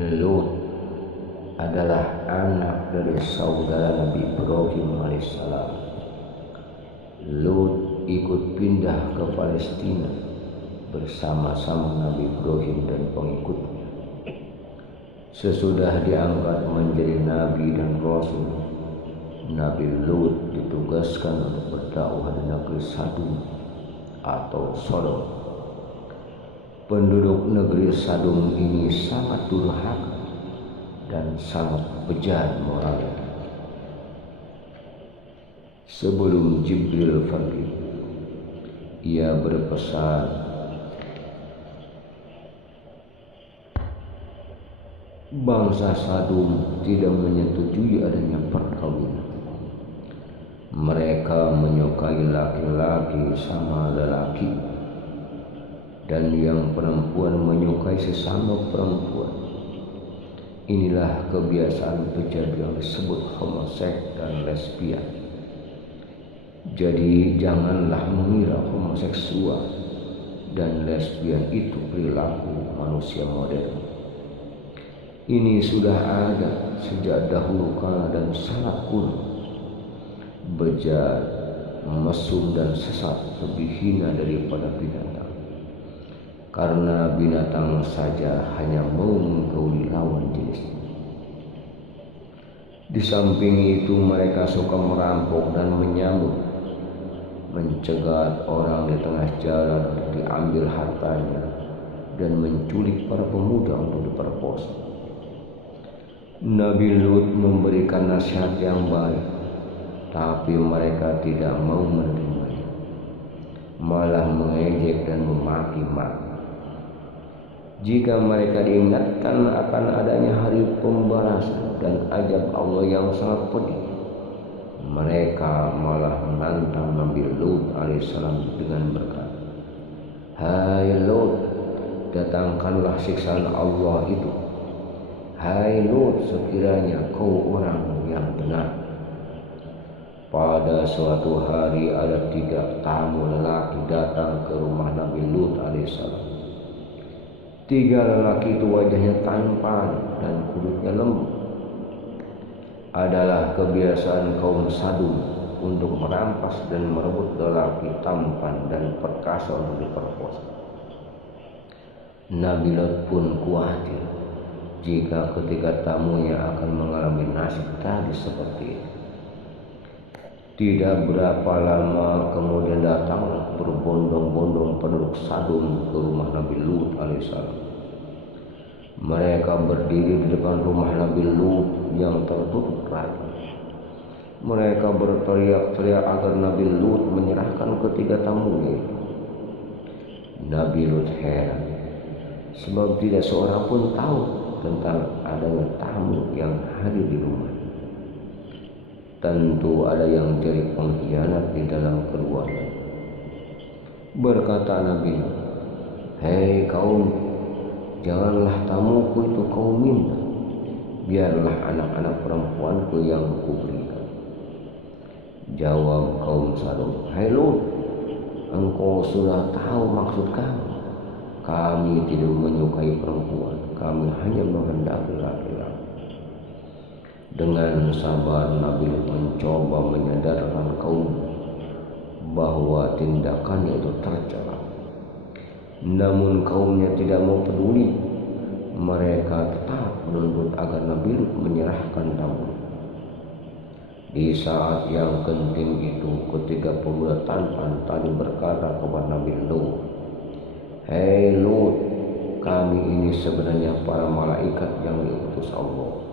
Lut adalah anak dari saudara Nabi Ibrahim alaihissalam. Lut ikut pindah ke Palestina bersama-sama Nabi Ibrahim dan pengikutnya. Sesudah diangkat menjadi Nabi dan Rasul, Nabi Lut ditugaskan untuk berdakwah di negeri Sadum atau Sodom. Penduduk negeri Sadum ini sangat durhaka dan sangat bejat moralnya. Sebelum Jibril pergi, ia berpesan, bangsa Sadum tidak menyetujui adanya perkawinan. Mereka menyukai laki-laki sama lelaki, dan yang perempuan menyukai sesama perempuan. Inilah kebiasaan bejat yang disebut homoseks dan lesbian. Jadi janganlah mengira homoseksual dan lesbian itu perilaku manusia modern. Ini sudah ada sejak dahulu kala dan sangat kuno. Bejat, mesum dan sesat lebih hina daripada binatang. Karena binatang saja hanya mau menggauli lawan jenisnya. Di samping itu mereka suka merampok dan menyambut, mencegat orang di tengah jalan untuk diambil hartanya, dan menculik para pemuda untuk diperkosa. Nabi Lut memberikan nasihat yang baik, tapi mereka tidak mau menerimanya, malah mengejek dan memaki-maki. Jika mereka diingatkan akan adanya hari pembalasan dan azab Allah yang sangat pedih, mereka malah menantang Nabi Lut alaihissalam dengan berkata, "Hai Lut, datangkanlah siksaan Allah itu. Hai Lut, sekiranya kau orang yang benar." Pada suatu hari ada 3 tamu lelaki datang ke rumah Nabi Lut alaihissalam. 3 lelaki itu wajahnya tampan dan kulitnya lembut. Adalah kebiasaan kaum Sadum untuk merampas dan merebut lelaki tampan dan perkasa untuk diperkosa. Nabi Lut pun khawatir jika ketiga tamunya akan mengalami nasib tadi seperti itu. Tidak berapa lama kemudian datanglah berbondong-bondong penduduk Sadum ke rumah Nabi Lut alaihissalam. Mereka berdiri di depan rumah Nabi Lut yang tertutup rapat. Mereka berteriak-teriak agar Nabi Lut menyerahkan ketiga tamunya. Nabi Lut heran, sebab tidak seorang pun tahu tentang adanya tamu yang hadir di rumah. Tentu ada yang jadi pengkhianat di dalam keluarga. Berkata Nabi, "Hei kaum, janganlah tamuku itu kau minta, biarlah anak-anak perempuanku yang kuberikan." Jawab kaum Sadum, "Hai Lut, engkau sudah tahu maksud kami. Kami tidak menyukai perempuan, kami hanya menghendaki laki-laki." Dengan sabar Nabi mencoba menyadarkan kaum bahwa tindakannya itu tercela. Namun kaumnya tidak mau peduli. Mereka tetap menuntut agar Nabi Lut menyerahkan tamu. Di saat yang genting itu, ketiga pemuda tampan tadi berkata kepada Nabi Lut, "Hei Lut, kami ini sebenarnya para malaikat yang diutus Allah.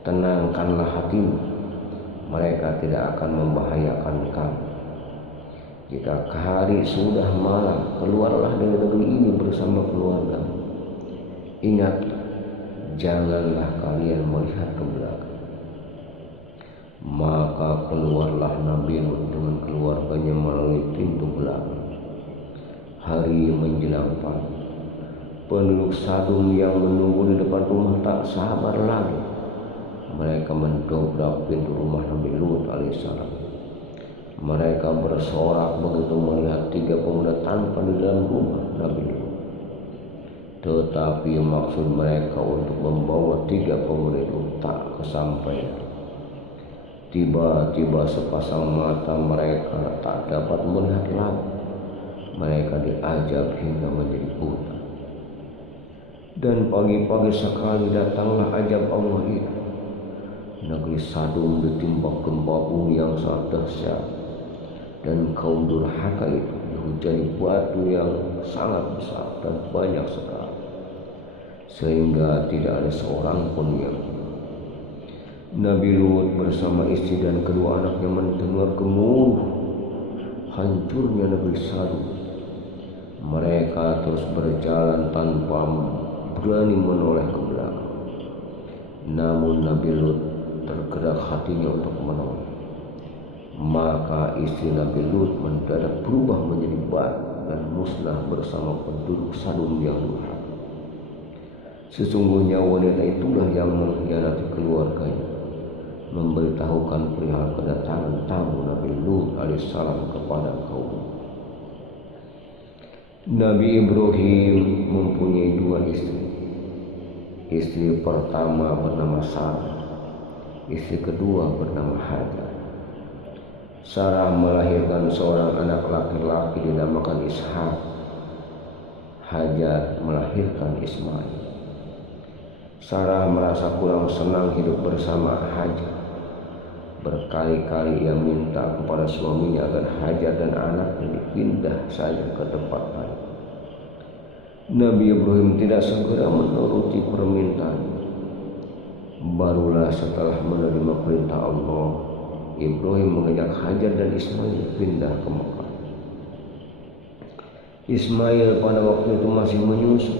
Tenangkanlah hatimu, mereka tidak akan membahayakan kamu. Jika hari sudah malam, keluarlah dari negeri ini bersama keluarga. Ingat, janganlah kalian melihat ke belakang." Maka keluarlah Nabi Lut dengan keluarganya melalui pintu belakang. Hari menjelang pagi, penduduk Sadum yang menunggu di depan rumah tak sabar lagi. Mereka mendobrak pintu rumah Nabi Lut alaihissalam. Mereka bersorak begitu melihat 3 pemuda tampan di dalam rumah Nabi Lut. tetapi maksud mereka untuk membawa 3 pemuda itu tak kesampaian. Tiba-tiba sepasang mata mereka tak dapat melihat lagi. Mereka diajab hingga menjadi buta. Dan pagi-pagi sekali datanglah ajab Allah itu. Negeri Sadum ditimpa gempa bumi yang sangat dahsyat, dan kaum durhaka itu dihujani batu yang sangat besar dan banyak sekali, sehingga tidak ada seorang pun yang Nabi Lut bersama istri dan kedua anaknya mendengar gemuruh hancurnya negeri Sadum. Mereka terus berjalan tanpa berani menoleh ke belakang. Namun Nabi Lut tergerak hatinya untuk menolong. Maka istri Nabi Lut mendadak berubah menjadi batu dan musnah bersama penduduk Sadum yang durhaka. Sesungguhnya wanita itulah yang mengkhianati keluarganya, memberitahukan perihal kedatangan tamu Nabi Lut alaihissalam kepada kaum. Nabi Ibrahim mempunyai 2 istri. Istri pertama bernama Sarah, istri kedua bernama Hajar. Sarah melahirkan seorang anak laki-laki dinamakan Ishak. Hajar melahirkan Ismail. Sarah merasa kurang senang hidup bersama Hajar. Berkali-kali ia minta kepada suaminya agar Hajar dan anaknya dipindah saja ke tempat lain. Nabi Ibrahim tidak segera menuruti permintaan. Barulah setelah menerima perintah Allah, Ibrahim mengajak Hajar dan Ismail pindah ke Mekah. Ismail pada waktu itu masih menyusu.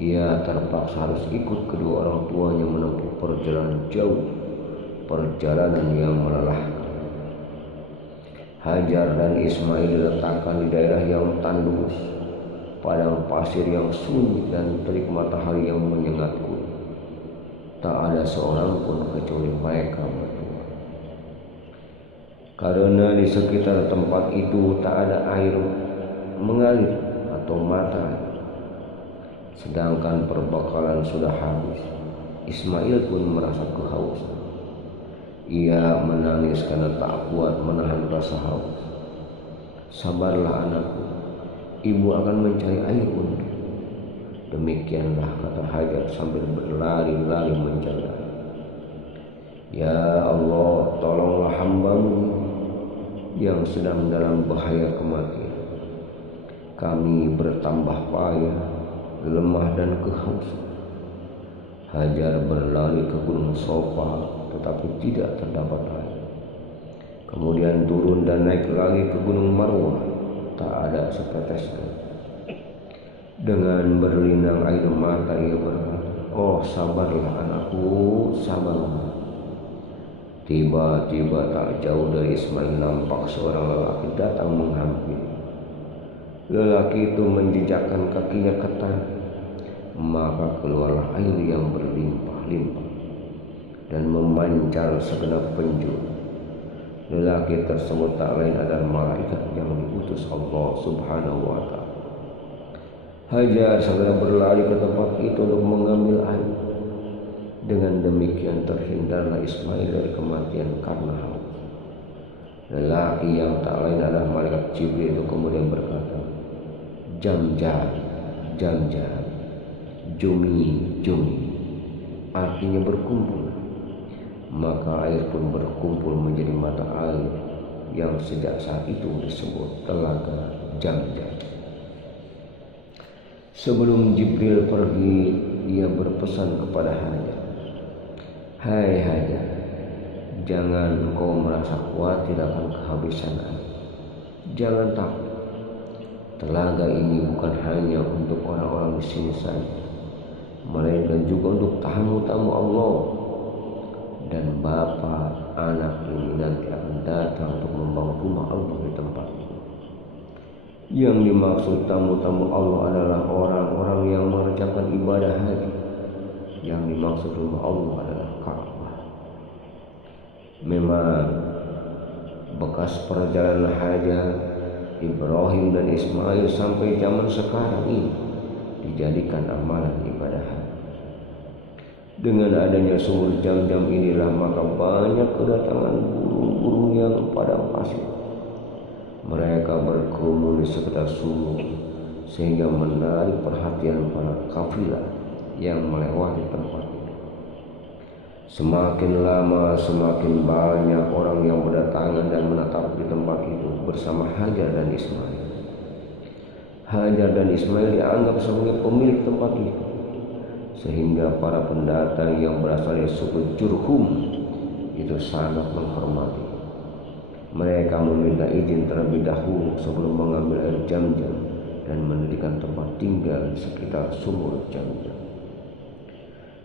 Ia terpaksa harus ikut kedua orang tuanya menempuh perjalanan jauh, perjalanan yang melelahkan. Hajar dan Ismail diletakkan di daerah yang tandus, padang pasir yang sunyi dan terik matahari yang menyengat kulit. Tak ada seorang pun kecuali mereka berdua. Karena di sekitar tempat itu tak ada air mengalir atau mata, sedangkan perbekalan sudah habis, Ismail pun merasa kehausan. Ia menangis karena tak kuat menahan rasa haus. Sabarlah anakku, ibu akan mencari air untukmu. Demikianlah kata Hajar sambil berlari-lari mencari air. Ya Allah, tolonglah hamba-Mu yang sedang dalam bahaya kematian. Kami bertambah payah, lemah dan kehausan. Hajar berlari ke gunung Sofa, tetapi tidak terdapat air. Kemudian turun dan naik lagi ke gunung Marwah, tak ada setetes air. Dengan berlinang air mata ia berkata, "Oh sabarlah anakku, sabarlah." Tiba-tiba tak jauh dari Ismail nampak seorang lelaki datang menghampiri. Lelaki itu menjejakkan kakinya ke tanah, maka keluarlah air yang berlimpah-limpah dan memancar segenap penjuru. Lelaki tersebut tak lain adalah malaikat yang diutus Allah Subhanahu wa Ta'ala. Hajar segera berlari ke tempat itu untuk mengambil air. Dengan demikian terhindarlah Ismail dari kematian karena haus. Lelaki yang tak lain adalah malaikat Jibril itu kemudian berkata, "Jamjar, jamjar, jumi, jumi," artinya berkumpul. Maka air pun berkumpul menjadi mata air yang sejak saat itu disebut telaga Jamjar. Sebelum Jibril pergi, ia berpesan kepada Hajar, "Hai Hajar, jangan engkau merasa khawatir akan kehabisan air. Jangan takut. Telaga ini bukan hanya untuk orang-orang di sini saja, melainkan juga untuk tamu-tamu Allah. Dan bapak anak ini nanti akan datang untuk membangun rumah Allah di tempat ini. Yang dimaksud tamu-tamu Allah adalah orang-orang yang mengerjakan ibadah haji. Yang dimaksud rumah Allah adalah Ka'bah." Memang bekas perjalanan Hajar, Ibrahim dan Ismail sampai zaman sekarang ini dijadikan amalan ibadah. Dengan adanya sumur Jam-Jam inilah maka banyak kedatangan burung-burung yang padang pasir. Mereka berkerumun di sekitar sumur sehingga menarik perhatian para kafilah yang melewati tempat itu. Semakin lama semakin banyak orang yang berdatangan dan menetap di tempat itu bersama Hajar dan Ismail. Hajar dan Ismail dianggap sebagai pemilik tempat itu, sehingga para pendatang yang berasal dari suku Jurhum itu sangat menghormati. Mereka meminta izin terlebih dahulu sebelum mengambil air Jam-Jam dan mendirikan tempat tinggal di sekitar sumur Jam-Jam.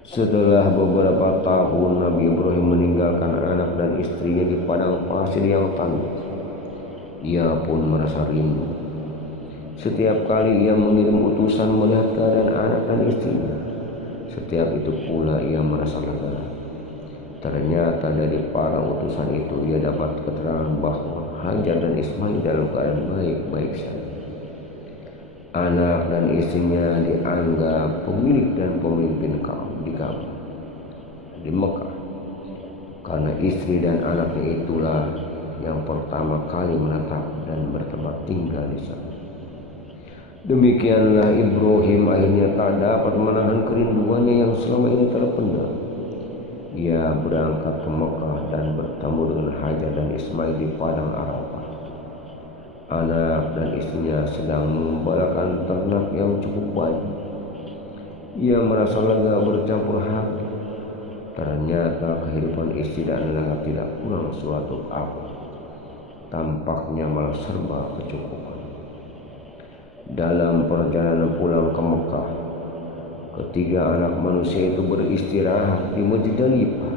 Setelah beberapa tahun Nabi Ibrahim meninggalkan anak dan istrinya di padang pasir yang tandus. Ia pun merasa rindu. Setiap kali ia mengirim utusan melihat keadaan anak dan istrinya, setiap itu pula ia merasa lega. Ternyata dari para utusan itu ia dapat keterangan bahwa Hajar dan Ismail dalam keadaan baik-baik saja. Anak dan istrinya dianggap pemilik dan pemimpin kaum di Mekah, karena istri dan anaknya itulah yang pertama kali menetap dan bertempat tinggal di sana. Demikianlah Ibrahim akhirnya tak dapat menahan kerinduannya yang selama ini terpendam. Ia berangkat ke Mekah dan bertemu dengan Hajar dan Ismail di padang Arafah. Anak dan istrinya sedang mengembalakan ternak yang cukup banyak. Ia merasa lega bercampur hati. Ternyata kehidupan istri dan anak tidak kurang suatu apa. Tampaknya malah serba kecukupan. Dalam perjalanan pulang ke Mekah, ketiga anak manusia itu beristirahat di Muzdalifah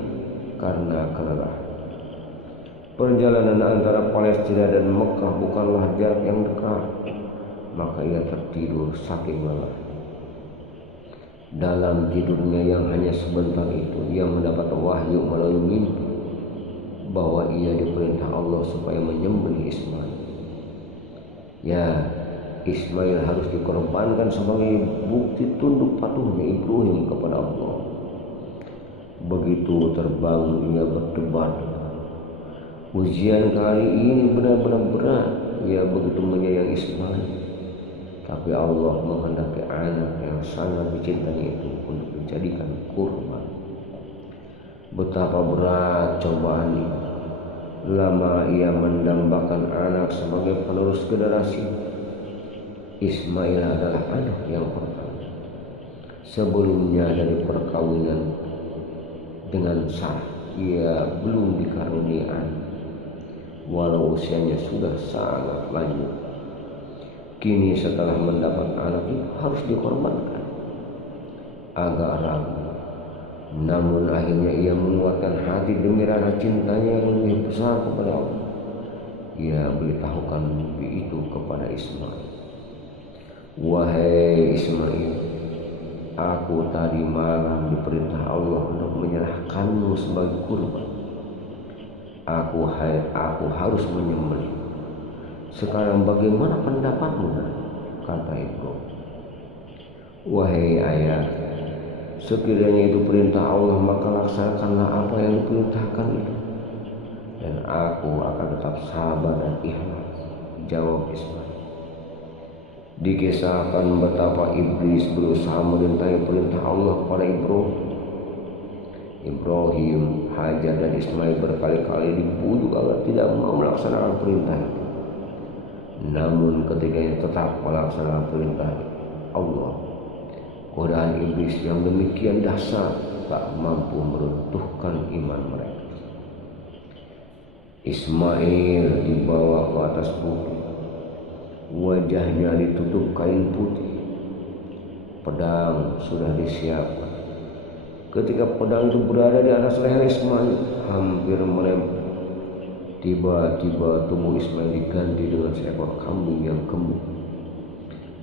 karena kelelahan. Perjalanan antara Palestina dan Mekah bukanlah jarak yang dekat, maka ia tertidur saking lelah. Dalam tidurnya yang hanya sebentar itu, ia mendapat wahyu melalui mimpi bahwa ia diperintah Allah supaya menyembelih Ismail. Ya, Ismail harus dikorbankan sebagai bukti tunduk patuhnya Ibrahim kepada Allah. Begitu terbangun ia berdebat. Ujian kali ini benar-benar berat. Ia begitu menyayangi Ismail, tapi Allah menghendaki anak yang sangat dicintai itu untuk dijadikan kurban. Betapa berat cobaan ini. Lama ia mendambakan anak sebagai penerus generasi. Ismail adalah anak yang pertama. Sebelumnya dari perkawinan dengan Sarah, ia belum dikaruniai anak, walau usianya sudah sangat lanjut. Kini setelah mendapat anak itu harus dikorbankan. Agak ragu, namun akhirnya ia menguatkan hati demi rasa cintanya yang lebih besar kepada Allah. Ia beritahukan mimpi itu kepada Ismail. Wahai Ismail, aku tadi malam diperintah Allah untuk menyerahkanmu sebagai kurban. Aku harus menyembelih. Sekarang bagaimana pendapatmu? Kata Ibrahim. Wahai ayah, sekiranya itu perintah Allah, maka laksanakanlah apa yang diperintahkan itu, dan aku akan tetap sabar dan ikhlas, jawab Ismail. Dikisahkan betapa iblis berusaha melintangi perintah Allah kepada Ibrahim, Hajar dan Ismail berkali-kali dibujuk agar tidak mau melaksanakan perintah itu. Namun ketiganya tetap melaksanakan perintah Allah. Godaan iblis yang demikian dahsyat tak mampu meruntuhkan iman mereka. Ismail dibawa ke atas bukit. Wajahnya ditutup kain putih. Pedang sudah disiapkan. Ketika pedang itu berada di atas leher Ismail, hampir menempel. Tiba-tiba tubuh Ismail diganti dengan seekor kambing yang gemuk.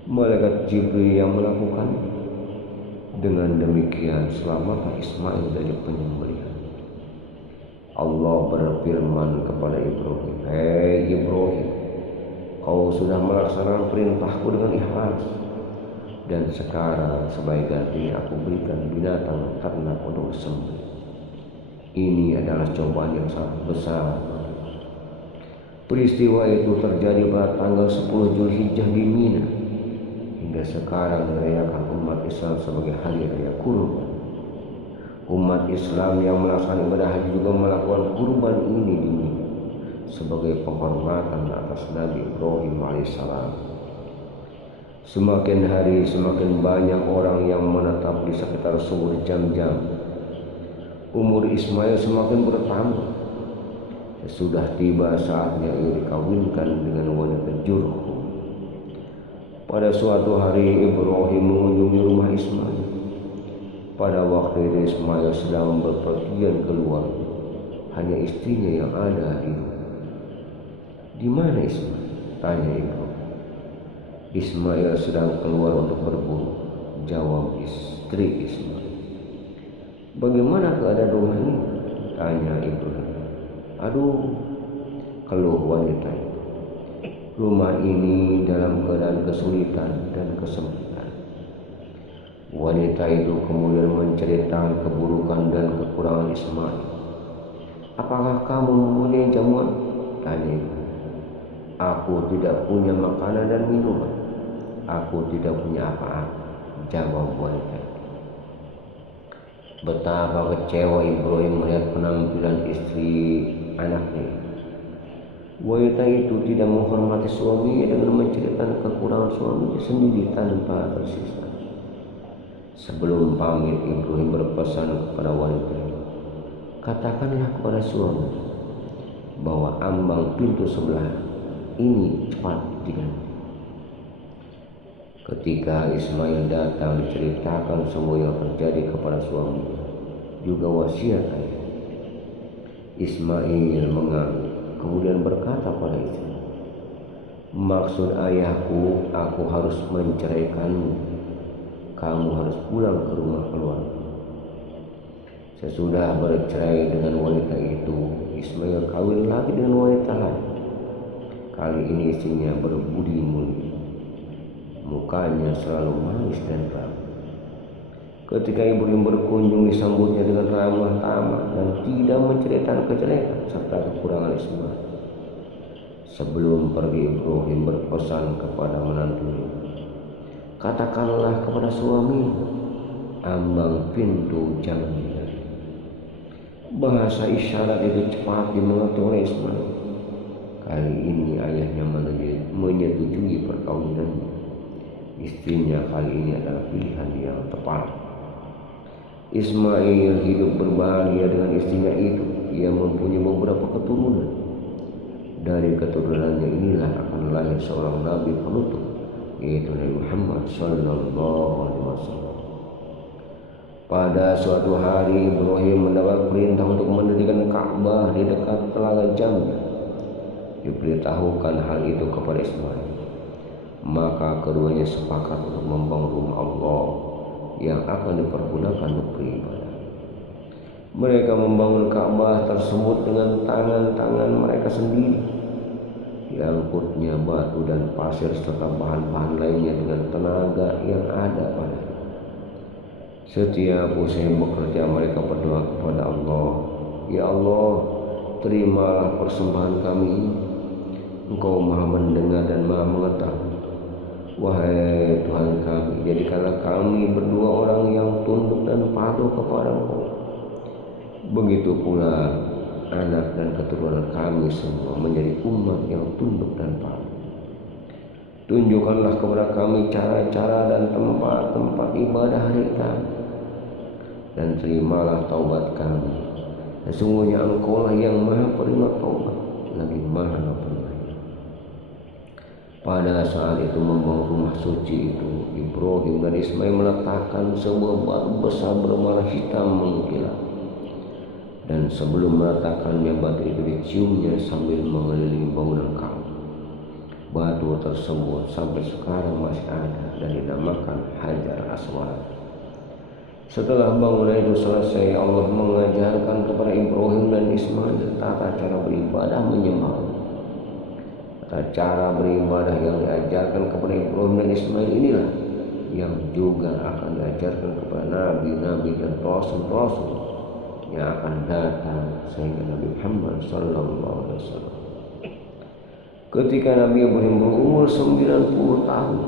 Malaikat Jibril yang melakukannya. Dengan demikian selamatlah Ismail dari penyembelihan. Allah berfirman kepada Ibrahim, Hei Ibrahim, kau sudah melaksanakan perintahku dengan ikhlas. Dan sekarang sebagai gantinya aku berikan binatang ternak untuk sembelih. Ini adalah cobaan yang sangat besar. Peristiwa itu terjadi pada tanggal 10 Zulhijjah di Mina. Hingga sekarang dirayakan umat Islam sebagai hari raya kurban. Umat Islam yang melaksanakan ibadah haji juga melakukan kurban ini di Mina sebagai penghormatan atas Nabi Ibrahim alaihissalam. Semakin hari semakin banyak orang yang menetap di sekitar sumur Jam-Jam. Umur Ismail semakin bertambah. Sudah tiba saatnya ia dikawinkan dengan wanita Jurhum. Pada suatu hari Ibrahim mengunjungi rumah Ismail. Pada waktu itu Ismail sedang berpergian keluar. Hanya istrinya yang ada di rumah. Di mana Ismail? Tanya Ibrahim. Ismail sedang keluar untuk berburu. Jawab istri Ismail. Bagaimana keadaan rumah ini? Tanya Ibrahim. Aduh, keluh wanita itu. Rumah ini dalam keadaan kesulitan dan kesempitan. Wanita itu kemudian menceritakan keburukan dan kekurangan Ismail. Apakah kamu mempunyai jamuan? Tanya Ibrahim. Aku tidak punya makanan dan minuman. Aku tidak punya apa-apa, jawab wanita. Betapa kecewa Ibrahim melihat penampilan istri anaknya. Wanita itu tidak menghormati suaminya dengan menceritakan kekurangan suaminya sendiri tanpa tersisa. Sebelum pamit, Ibrahim berpesan kepada wanita, katakanlah kepada suami bahwa ambang pintu sebelah ini cepat diganti. Ketika Ismail datang diceritakan semua yang terjadi kepada suaminya, juga wasiat ayah. Ismail mengangguk, kemudian berkata pada istri, maksud ayahku, aku harus menceraikanmu. Kamu harus pulang ke rumah keluarga. Sesudah bercerai dengan wanita itu, Ismail kawin lagi dengan wanita lain. Kali ini istrinya berbudi mulia. Mukanya selalu manis dan rapi. Ketika Ibrahim berkunjung disambutnya dengan ramah tamah dan tidak menceritakan kejelekan serta kekurangan Ismail. Sebelum pergi Ibrahim berpesan kepada menantunya, katakanlah kepada suami, ambang pintu jangan diganti. Bahasa isyarat itu cepat dimengerti oleh Ismail. Kali ini ayahnya menyetujui perkawinannya. Istrinya kali ini adalah pilihan yang tepat. Ismail hidup berbahagia dengan istrinya itu. Ia mempunyai beberapa keturunan. Dari keturunannya inilah akan lahir seorang nabi penutup, yaitu Nabi Muhammad sallallahu alaihi wasallam. Pada suatu hari Ibrahim mendapat perintah untuk mendirikan Ka'bah di dekat telaga Jam-Jam. Diberitahukan hal itu kepada Ismail. Maka keduanya sepakat untuk membangun rumah Allah yang akan dipergunakan untuk beribadah. Mereka membangun Ka'bah tersebut dengan tangan-tangan mereka sendiri. Diangkutnya batu dan pasir serta bahan-bahan lainnya dengan tenaga yang ada padanya. Setiap usai bekerja mereka berdoa kepada Allah, ya Allah, terimalah persembahan kami ini. Engkau maha mendengar dan maha mengetahui. Wahai Tuhan kami, jadikanlah kami berdua orang yang tunduk dan patuh kepada-Mu. Begitu pula anak dan keturunan kami semua menjadi umat yang tunduk dan patuh. Tunjukkanlah kepada kami cara-cara dan tempat-tempat ibadah hari kami, dan terimalah taubat kami. Sesungguhnya Engkau lah yang maha penerima taubat, lagi maha penyayang. Pada saat itu membangun rumah suci itu, Ibrahim dan Ismail meletakkan sebuah batu besar berwarna hitam mengkilat. Dan sebelum meletakkannya, batu itu diciumnya sambil mengelilingi bangunan Ka'bah. Batu tersebut sampai sekarang masih ada dan dinamakan Hajar Aswad. Setelah bangunan itu selesai, Allah mengajarkan kepada Ibrahim dan Ismail tata cara beribadah menyembah. Cara beribadah yang diajarkan kepada Ibrahim dan Ismail inilah yang juga akan diajarkan kepada nabi-nabi dan rasul-rasul yang akan datang sehingga Nabi Muhammad sallallahu alaihi wasallam. Ketika Nabi Ibrahim berumur 90 tahun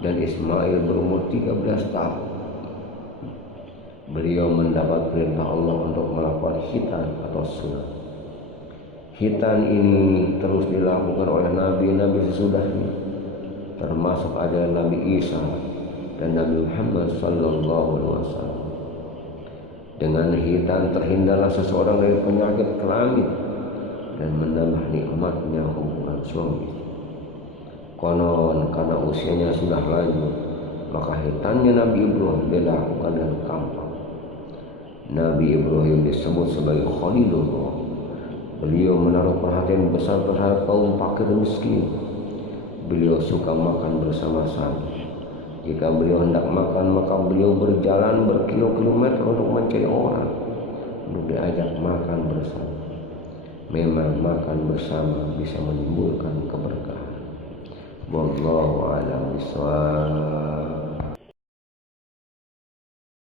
dan Ismail berumur 13 tahun, beliau mendapat perintah Allah untuk melakukan khitan atau sunat. Khitan ini terus dilakukan oleh nabi-nabi sesudahnya, termasuk ada Nabi Isa dan Nabi Muhammad sallallahu alaihi wasallam. Dengan khitan terhindarlah seseorang dari penyakit kelamin dan menambah nikmatnya hubungan suami istri. Konon karena usianya sudah lanjut, maka khitannya Nabi Ibrahim dilakukan dengan gampang. Nabi Ibrahim disebut sebagai Khalilullah. Beliau menaruh perhatian besar terhadap kaum fakir dan miskin. Beliau suka makan bersama-sama. Jika beliau hendak makan, maka beliau berjalan berkilo-kilometer untuk mencari orang untuk diajak makan bersama. Memang makan bersama bisa menimbulkan keberkahan. Wallahu a'lam bishawab.